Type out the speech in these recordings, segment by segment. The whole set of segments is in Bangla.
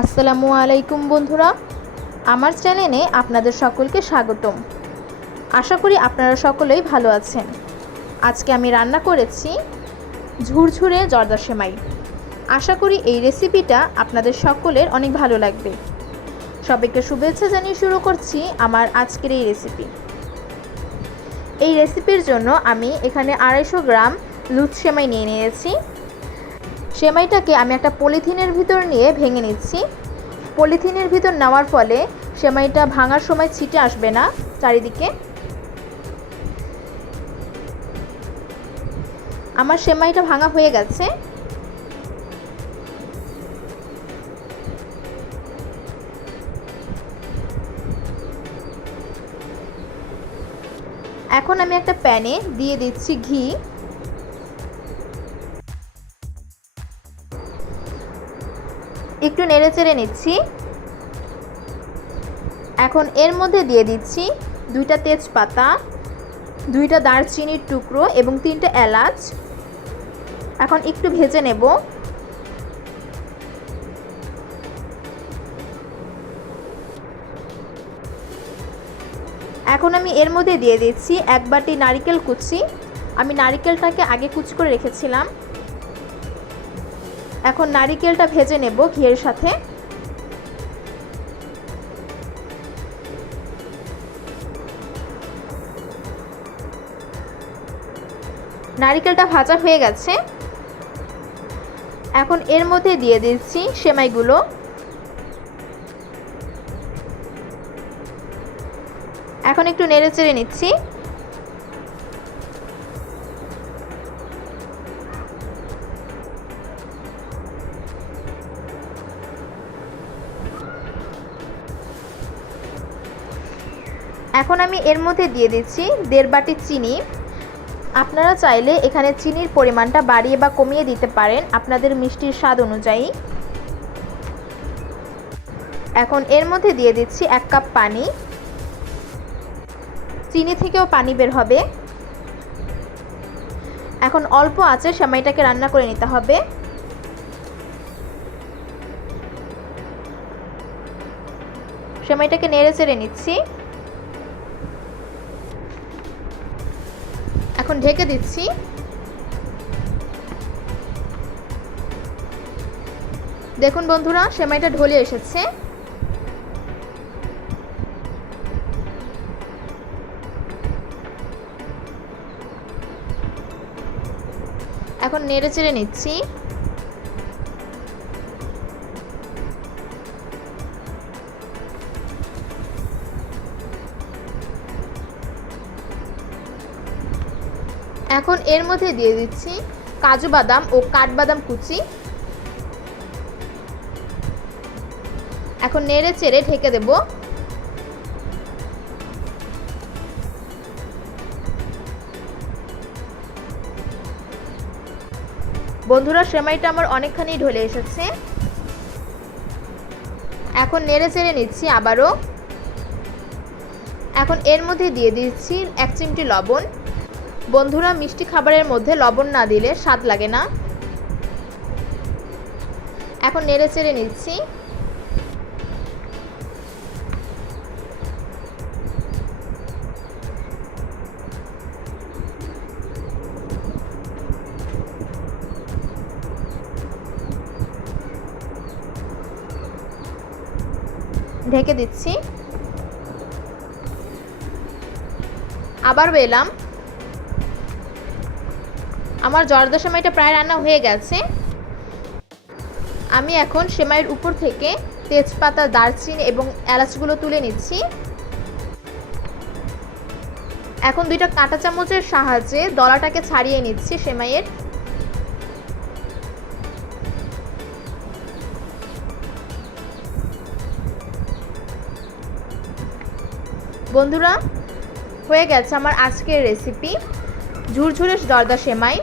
আসসালামু আলাইকুম বন্ধুরা। আমার চ্যানেলে আপনাদের সকলকে স্বাগতম। আশা করি আপনারা সকলেই ভালো আছেন। আজকে আমি রান্না করেছি ঝুরঝুরে জর্দা সেমাই। আশা করি এই রেসিপিটা আপনাদের সকলের অনেক ভালো লাগবে। সবাইকে শুভেচ্ছা জানিয়ে শুরু করছি আমার আজকের এই রেসিপি। এই রেসিপির জন্য আমি এখানে আড়াইশো গ্রাম লুচ সেমাই নিয়ে নিয়েছি। সেমাইটাকে আমি একটা পলিথিনের ভিতর নিয়ে ভেঙে নিচ্ছি। পলিথিনের ভিতর নেওয়ার ফলে সেমাইটা ভাঙার সময় ছিটে আসবে না চারিদিকে। আমার সেমাইটা ভাঙা হয়ে গেছে। এখন আমি একটা প্যানে দিয়ে দিচ্ছি ঘি। একটু নেড়ে চেড়ে নিচ্ছি। এখন এর মধ্যে দিয়ে দিচ্ছি দুইটা তেজপাতা, দুইটা দারচিনির টুকরো এবং তিনটা এলাচ। এখন একটু ভেজে নেব। এখন আমি এর মধ্যে দিয়ে দিচ্ছি এক বাটি নারিকেল কুচি। আমি নারিকেলটাকে আগে কুচি করে রেখেছিলাম। এখন নারিকেলটা ভেজে নেব ঘিয়ের সাথে। নারিকেলটা ভাজা হয়ে গেছে। এখন এর মধ্যে দিয়ে দিচ্ছি সেমাইগুলো। এখন একটু নেড়ে চেড়ে নিচ্ছি। এখন আমি এর মধ্যে দিয়ে দিচ্ছি দেড় বাটি চিনি। আপনারা চাইলে এখানে চিনির পরিমাণটা বাড়িয়ে বা কমিয়ে দিতে পারেন আপনাদের মিষ্টির স্বাদ অনুযায়ী। এখন এর মধ্যে দিয়ে দিচ্ছি এক কাপ পানি। চিনি থেকেও পানি বের হবে। এখন অল্প আছে সেমাইটাকে রান্না করে নিতে হবে। সেমাইটাকে নেড়ে চেড়ে নিচ্ছি। এখন ঢেকে দিচ্ছি। দেখুন বন্ধুরা সেমাইটা ঢলে এসেছে। এখন নেড়ে চেড়ে নিচ্ছি। এখন এর মধ্যে দিয়ে দিচ্ছি কাজু বাদাম ও কাঠবাদাম কুচি। এখন নেড়ে চেড়ে ঢেকে দেব। বন্ধুরা, সেমাইটা আমার অনেকখানি ঢলে এসেছে। এখন নেড়ে চেড়ে নিচ্ছি আবারও। এখন এর মধ্যে দিয়ে দিচ্ছি এক চিমটি লবণ। বন্ধুরা, মিষ্টি খাবারের মধ্যে লবণ না দিলে স্বাদ লাগে না। এখন নেড়ে চেড়ে নিচ্ছি। ঢেকে দিচ্ছি। আবার এলাম আমার জর্দা সেমাইটা প্রায় রান্না হয়ে গেছে। আমি এখন সেমাইয়ের উপর থেকে তেজপাতা, দারচিনি এবং এলাচগুলো তুলে নিচ্ছি। এখন দুইটা কাঁটা চামচের সাহায্যে দলাটাকে ছাড়িয়ে নিচ্ছি সেমাইয়ের। বন্ধুরা, হয়ে গেছে আমার আজকের রেসিপি ঝুরঝুরে জর্দা সেমাই।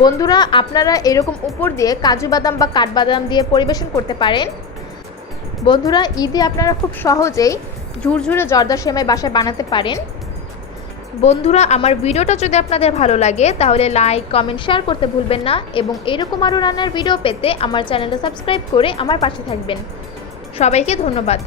বন্ধুরা, আপনারা এরকম উপর দিয়ে কাজু বাদাম বা কাঠবাদাম দিয়ে পরিবেশন করতে পারেন। বন্ধুরা, ঈদে আপনারা খুব সহজেই ঝুরঝুরে জর্দা সেমাই বাসায় বানাতে পারেন। বন্ধুরা, আমার ভিডিওটা যদি আপনাদের ভালো লাগে, তাহলে লাইক, কমেন্ট, শেয়ার করতে ভুলবেন না এবং এরকম আরও রান্নার ভিডিও পেতে আমার চ্যানেলটা সাবস্ক্রাইব করে আমার পাশে থাকবেন। সবাইকে ধন্যবাদ।